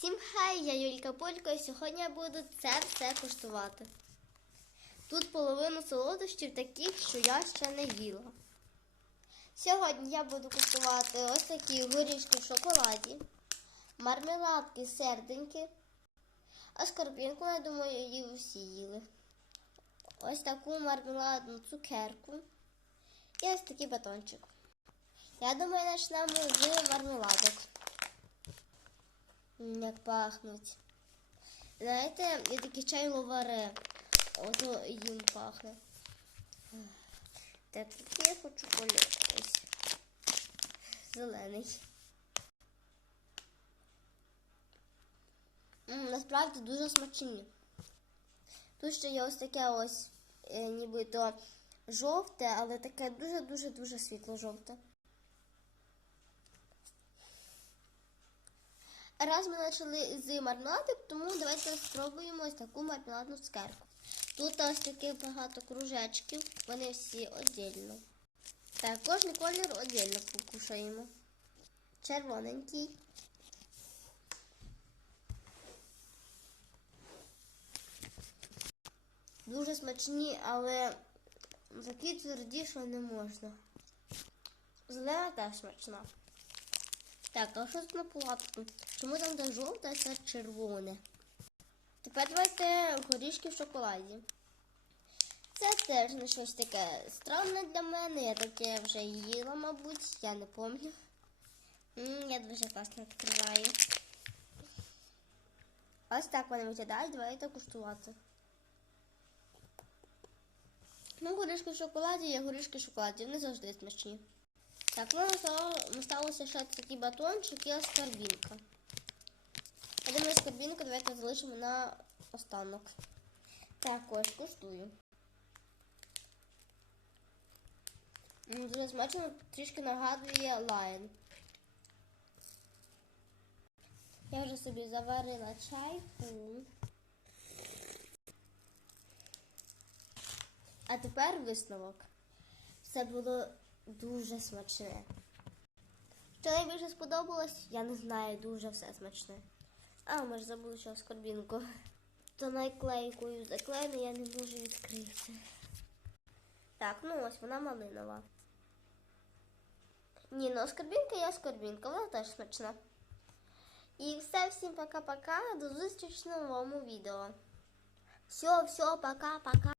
Всім хай, я Юлька Полька, і сьогодні я буду це все куштувати. Тут половину солодощів таких, що я ще не їла. Сьогодні я буду куштувати ось такі горішки в шоколаді, мармеладки, серденьки, а скорпінку, я думаю, її всі їли. Ось таку мармеладну цукерку і ось такий батончик. Я думаю, почнемо з мармеладок. Як пахнуть. Знаєте, є такі чай ловаре. Ото їм пахне. Так, я хочу кольор. Зелений. Насправді дуже смачні. Тут ще є ось таке ось, е, нібито жовте, але таке дуже-дуже-дуже світло-жовте. Раз ми почали з мармеладок, тому давайте спробуємо ось таку мармеладну цукерку. Тут ось таких багато кружечків, вони всі віддільно. Так, кожен колір віддільно покушаємо. Червоненький. Дуже смачні, але такі тверді, що не можна. Зелена теж смачна. Так, а що це на полатку? Чому там де жовте, а це червоне? Тепер давайте горішки в шоколаді. Це теж не щось таке странне для мене. Я таке вже їла, мабуть, я не пам'ятаю. Я дуже класно відкриваю. Ось так вони виглядають, давайте куштувати. Ну, горішки в шоколаді є горішки в шоколаді, вони завжди смачні. Так, ну остало- осталося ще такий батончик і скарбінка. Я думаю, скарбінку давайте залишимо на останок. Так, ось куштую. Дуже смачно трішки нагадує лайн. Я вже собі заварила чайку. А тепер висновок. Все було дуже смачне. Що найбільше сподобалось, я не знаю, дуже все смачне. А, ми ж забули, що скорбінку. То найклейкою заклеєна, я не можу відкрити. Так, ну ось вона малинова. Ні, ну скорбінка є скорбінка, вона теж смачна. І все, всім пока-пока. До зустрічі в новому відео. Все, все, пока-пока.